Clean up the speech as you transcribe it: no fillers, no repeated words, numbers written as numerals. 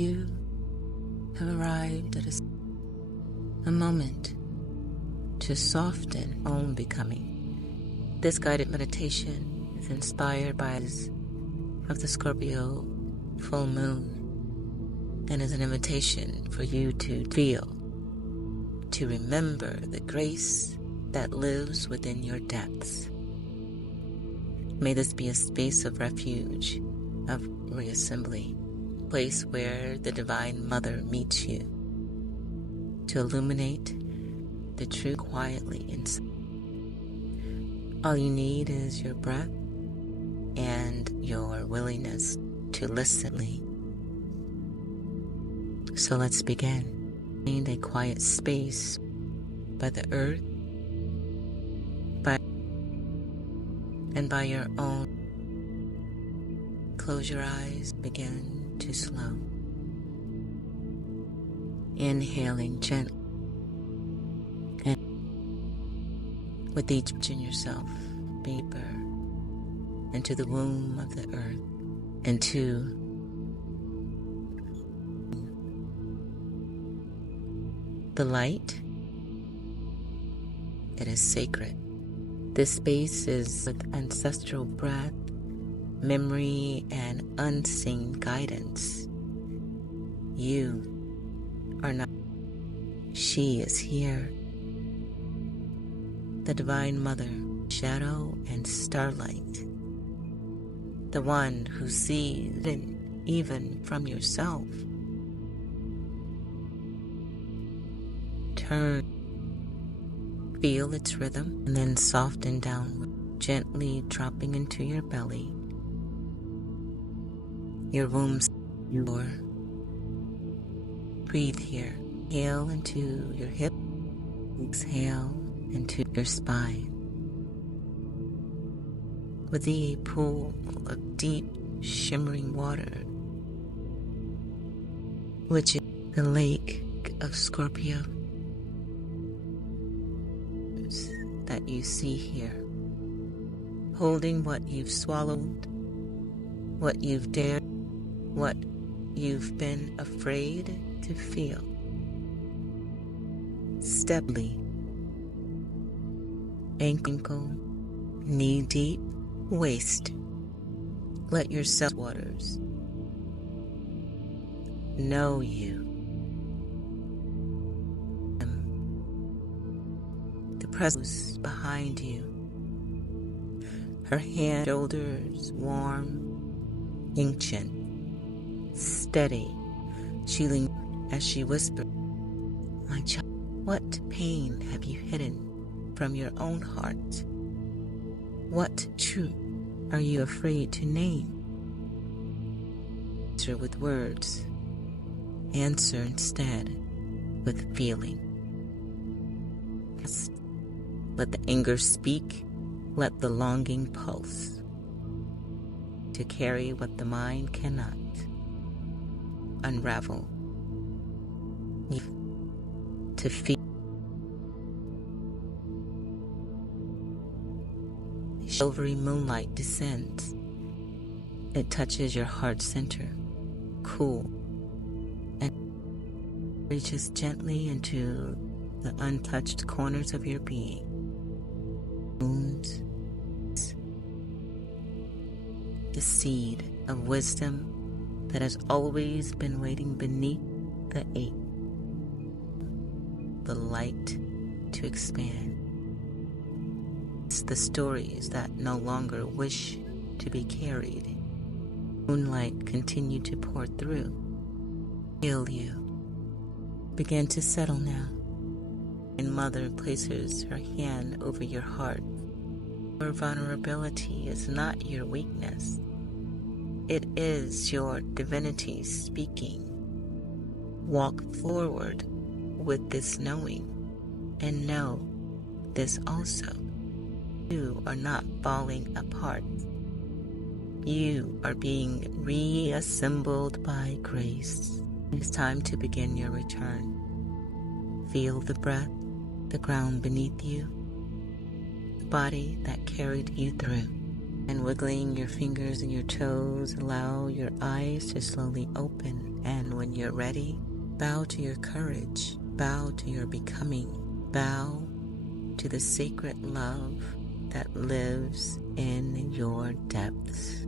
You have arrived at a moment to soften own becoming. This guided meditation is inspired by of the Scorpio full moon and is an invitation for you to feel, to remember the grace that lives within your depths. May this be a space of refuge, of reassembly, a place where the Divine Mother meets you to illuminate the truth quietly inside. All you need is your breath and your willingness to listen. So let's begin. Find a quiet space by the earth, by your own. Close your eyes, begin to slow. Inhaling gently, and with each in yourself, deeper into the womb of the earth, into the light. It is sacred. This space is with ancestral breath, memory, and unseen guidance. You are not. She is here. The Divine Mother, shadow and starlight. The one who sees even from yourself. Turn. Feel its rhythm and then soften downward, gently dropping into your belly. Your womb's your. Breathe here. Inhale into your hip. Exhale into your spine. Within a pool of deep, shimmering water, which is the lake of Scorpio that you see here, holding what you've swallowed, what you've dared, what you've been afraid to feel. Steadily, ankle, knee deep, waist. Let yourself waters know you. The presence behind you. Her hand, shoulders warm, ancient, steady, shielding as she whispered, "My child, what pain have you hidden from your own heart? What truth are you afraid to name?" Answer with words. Answer instead with feeling. Let the anger speak. Let the longing pulse. To carry what the mind cannot. Unravel. To feel. Silvery moonlight descends. It touches your heart center, cool, and reaches gently into the untouched corners of your being. Wounds, the seed of wisdom that has always been waiting beneath the ache, the light to expand. It's the stories that no longer wish to be carried. Moonlight continue to pour through. Heal you. Begin to settle now. And Mother places her hand over your heart. Your vulnerability is not your weakness. It is your divinity speaking. Walk forward with this knowing, and know this also. You are not falling apart. You are being reassembled by grace. It's time to begin your return. Feel the breath, the ground beneath you, the body that carried you through. And wiggling your fingers and your toes, allow your eyes to slowly open. And when you're ready, bow to your courage, bow to your becoming, bow to the sacred love that lives in your depths.